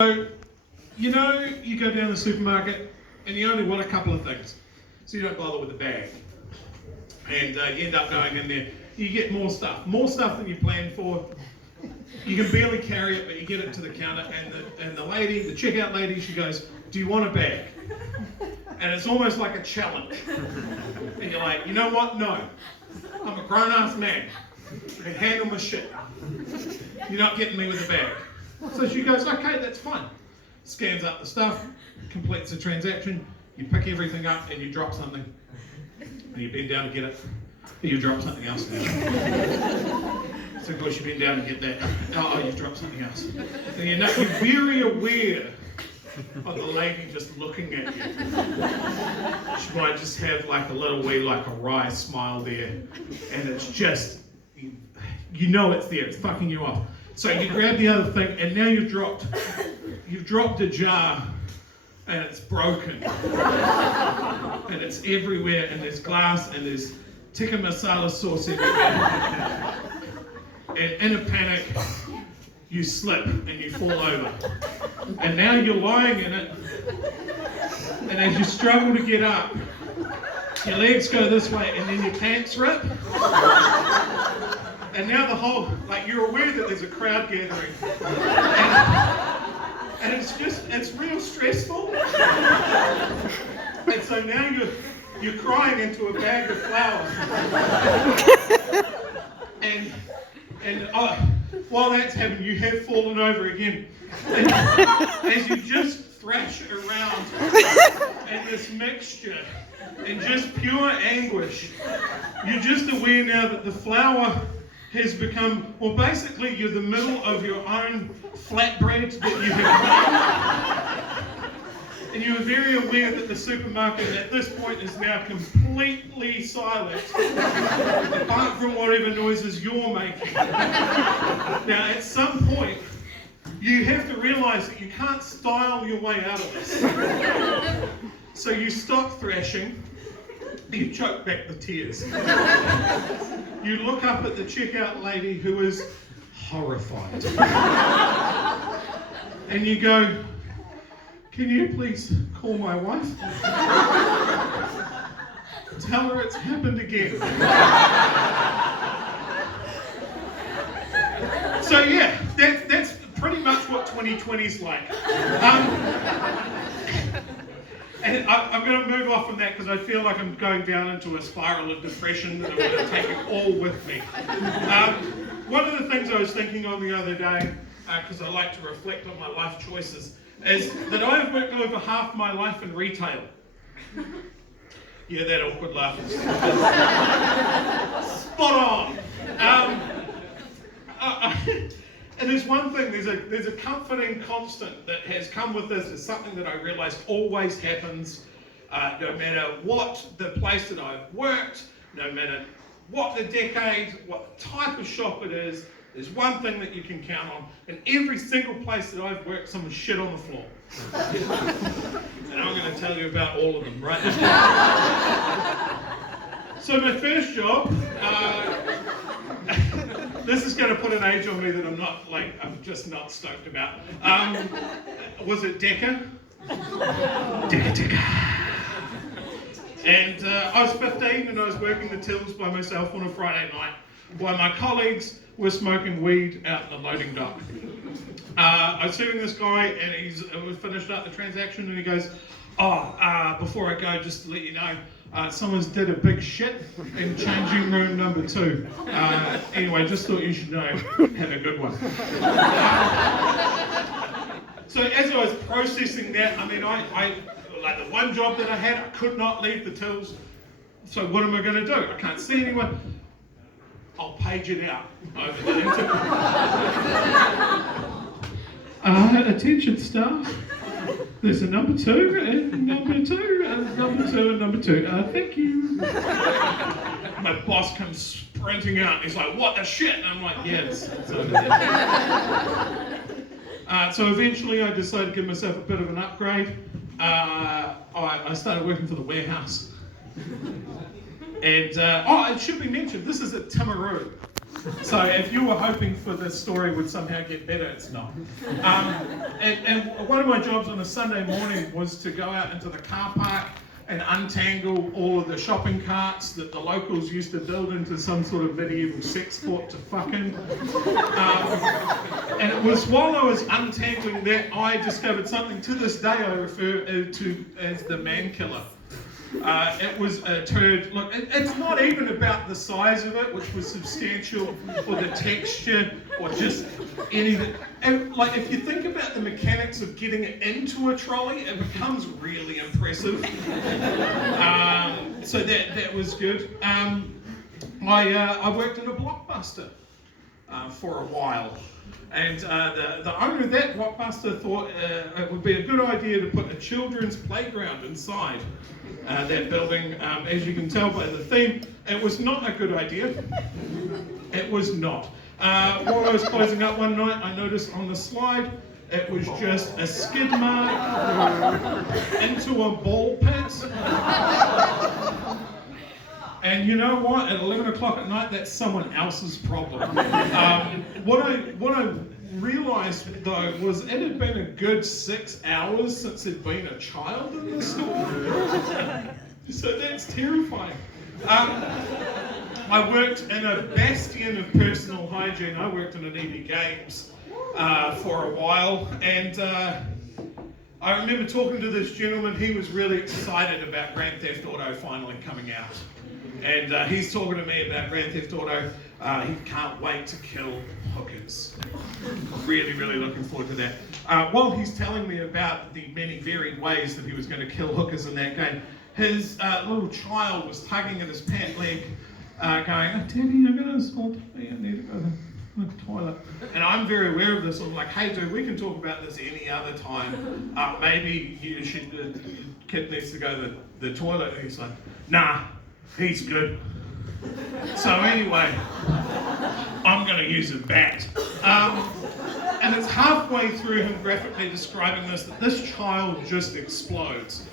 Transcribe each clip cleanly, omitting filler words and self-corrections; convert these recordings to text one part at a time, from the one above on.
So, you go down the supermarket and you only want a couple of things. So you don't bother with the bag. And you end up going in there. You get more stuff than you planned for. You can barely carry it, but you get it to the counter and the checkout lady, she goes, "Do you want a bag?" And it's almost like a challenge. And you're like, you know what? No. I'm a grown-ass man. I can handle my shit. You're not getting me with a bag. So she goes, "Okay, that's fine." Scans up the stuff, completes the transaction, you pick everything up and you drop something. And you bend down to get it, and you drop something else now. So of course you bend down and get that. Oh, you drop something else. And you're very aware of the lady just looking at you. She might just have like a little wee, like a wry smile there. And it's just, you know it's there, it's fucking you off. So you grab the other thing, and now you've dropped a jar, and it's broken. And it's everywhere, and there's glass, and there's tikka masala sauce everywhere. And in a panic, you slip, and you fall over. And now you're lying in it, and as you struggle to get up, your legs go this way, and then your pants rip. And now you're aware that there's a crowd gathering. And it's real stressful. And so now you're crying into a bag of flour. And while that's happening, you have fallen over again. And as you just thrash around in this mixture, in just pure anguish, you're just aware now that the flour has become, well, basically you're the middle of your own flatbread that you have made. And you're very aware that the supermarket at this point is now completely silent, apart from whatever noises you're making. Now, at some point, you have to realize that you can't style your way out of this. So you stop thrashing, you choke back the tears. You look up at the checkout lady who is horrified. And you go, "Can you please call my wife? Tell her it's happened again." So yeah, that's pretty much what 2020's like. And I'm going to move off from that because I feel like I'm going down into a spiral of depression and I'm going to take it all with me. One of the things I was thinking of the other day, because I like to reflect on my life choices, is that I have worked over half my life in retail. Yeah, that awkward laugh is spot on. And there's one thing, there's a comforting constant that has come with this. It's something that I realized always happens, no matter what the place that I've worked, no matter what the decade, what type of shop it is, there's one thing that you can count on. In every single place that I've worked, someone shit on the floor. And I'm going to tell you about all of them right now. So my first job, this is going to put an age on me that I'm just not stoked about. Was it Decca? Decca. And I was 15 and I was working the tills by myself on a Friday night while my colleagues were smoking weed out in the loading dock. I was serving this guy and we finished up the transaction and he goes, before I go, just to let you know, someone's did a big shit in changing room number 2. Anyway, just thought you should know. Have a good one. So as I was processing that, I like the one job that I had, I could not leave the tills. So what am I going to do? I can't see anyone. I'll page it out over the internet. Attention staff. There's a number 2 and number 2 and number 2 and number 2. Thank you. My boss comes sprinting out and he's like, "What the shit?" And I'm like, "Yeah, it's over there." So eventually I decided to give myself a bit of an upgrade. I started working for the warehouse. And, it should be mentioned, this is at Timaru. So if you were hoping for this story would somehow get better, it's not. And one of my jobs on a Sunday morning was to go out into the car park and untangle all of the shopping carts that the locals used to build into some sort of medieval sex fort to fuck in. And it was while I was untangling that, I discovered something to this day I refer to as the man killer. It was a turd. Look, it's not even about the size of it, which was substantial, or the texture, or just anything. And, like, if you think about the mechanics of getting it into a trolley, it becomes really impressive. So that was good. I worked at a Blockbuster for a while. And the owner of that Blockbuster thought it would be a good idea to put a children's playground inside that building. As you can tell by the theme, it was not a good idea. It was not. While I was closing up one night, I noticed on the slide, it was just a skid mark into a ball pit. And you know what? At 11 o'clock at night, that's someone else's problem. What I realised though was it had been a good 6 hours since there'd been a child in the store. So that's terrifying. I worked in a bastion of personal hygiene. I worked in an EB Games for a while, and I remember talking to this gentleman. He was really excited about Grand Theft Auto finally coming out. And he's talking to me about Grand Theft Auto. He can't wait to kill hookers. Really, really looking forward to that. While he's telling me about the many varied ways that he was going to kill hookers in that game, his little child was tugging at his pant leg, going, "Oh, Daddy, I'm going to assault me. I need to go to the toilet." And I'm very aware of this. I'm like, "Hey, dude, we can talk about this any other time. Maybe you should, the kid needs to go to the toilet." And he's like, "Nah, he's good." So anyway, I'm going to use a bat. And it's halfway through him graphically describing this that this child just explodes.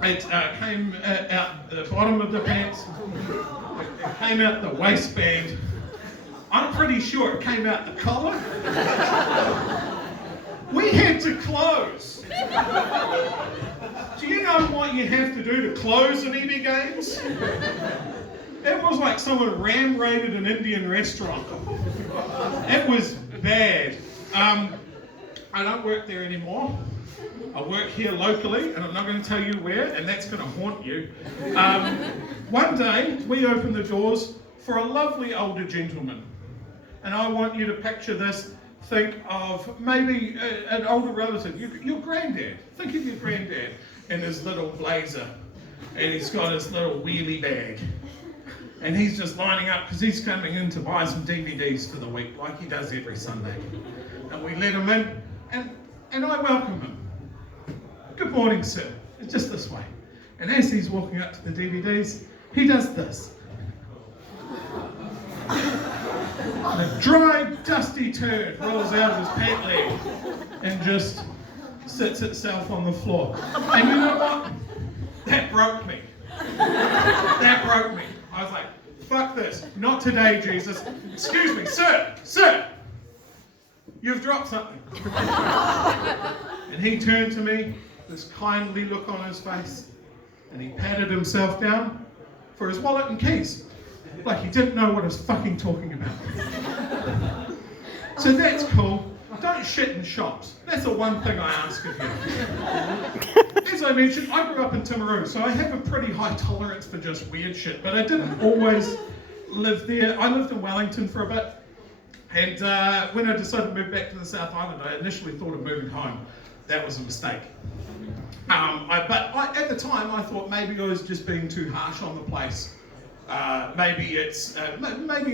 It came out the bottom of the pants, it came out the waistband. I'm pretty sure it came out the collar. We had to close. Do you know what you have to do to close an EB Games? It was like someone ram-raided an Indian restaurant. It was bad. I don't work there anymore. I work here locally, and I'm not going to tell you where, and that's going to haunt you. One day, we opened the doors for a lovely older gentleman. And I want you to picture this. Think of maybe an older relative, your granddad. Think of your granddad in his little blazer, and he's got his little wheelie bag. And he's just lining up because he's coming in to buy some DVDs for the week, like he does every Sunday. And we let him in, and I welcome him. "Good morning, sir." It's just this way. And as he's walking up to the DVDs, he does this. And a dry, dusty turd rolls out of his pant leg and just sits itself on the floor. And you know what? That broke me. That broke me. I was like, fuck this. Not today, Jesus. "Excuse me, sir, you've dropped something." And he turned to me, this kindly look on his face, and he patted himself down for his wallet and keys. Like he didn't know what I was fucking talking about. So that's cool. Don't shit in shops. That's the one thing I ask of you. As I mentioned, I grew up in Timaru, so I have a pretty high tolerance for just weird shit, but I didn't always live there. I lived in Wellington for a bit, and when I decided to move back to the South Island, I initially thought of moving home. That was a mistake. But at the time, I thought maybe I was just being too harsh on the place. Maybe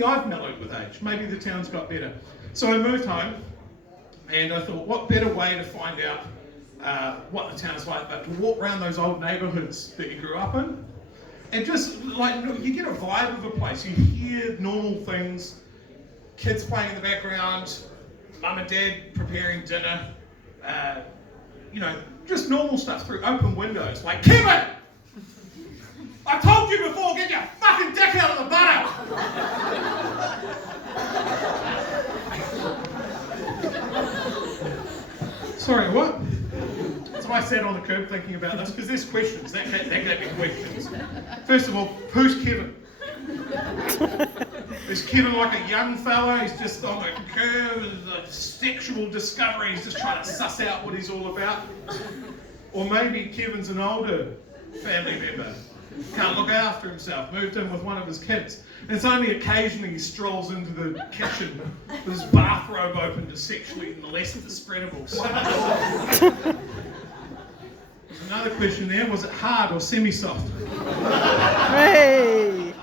I've mellowed with age. Maybe the town's got better. So I moved home, and I thought, what better way to find out what the town's like but to walk around those old neighbourhoods that you grew up in, and just like you get a vibe of a place. You hear normal things, kids playing in the background, mum and dad preparing dinner, just normal stuff through open windows. Like, "Kevin! I told you before, get your fucking dick out of the butter!" Sorry, what? So I sat on the curb thinking about this because there's questions. That gave me questions. First of all, who's Kevin? Is Kevin like a young fella? He's just on the curb and a sexual discovery. He's just trying to suss out what he's all about. Or maybe Kevin's an older family member. Can't look after himself. Moved in with one of his kids. And it's only occasionally he strolls into the kitchen with his bathrobe open to sexually molest the spreadables. There's another question there. Was it hard or semi-soft? Hey!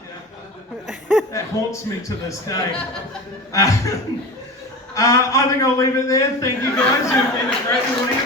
That haunts me to this day. I think I'll leave it there. Thank you guys. You've been a great morning.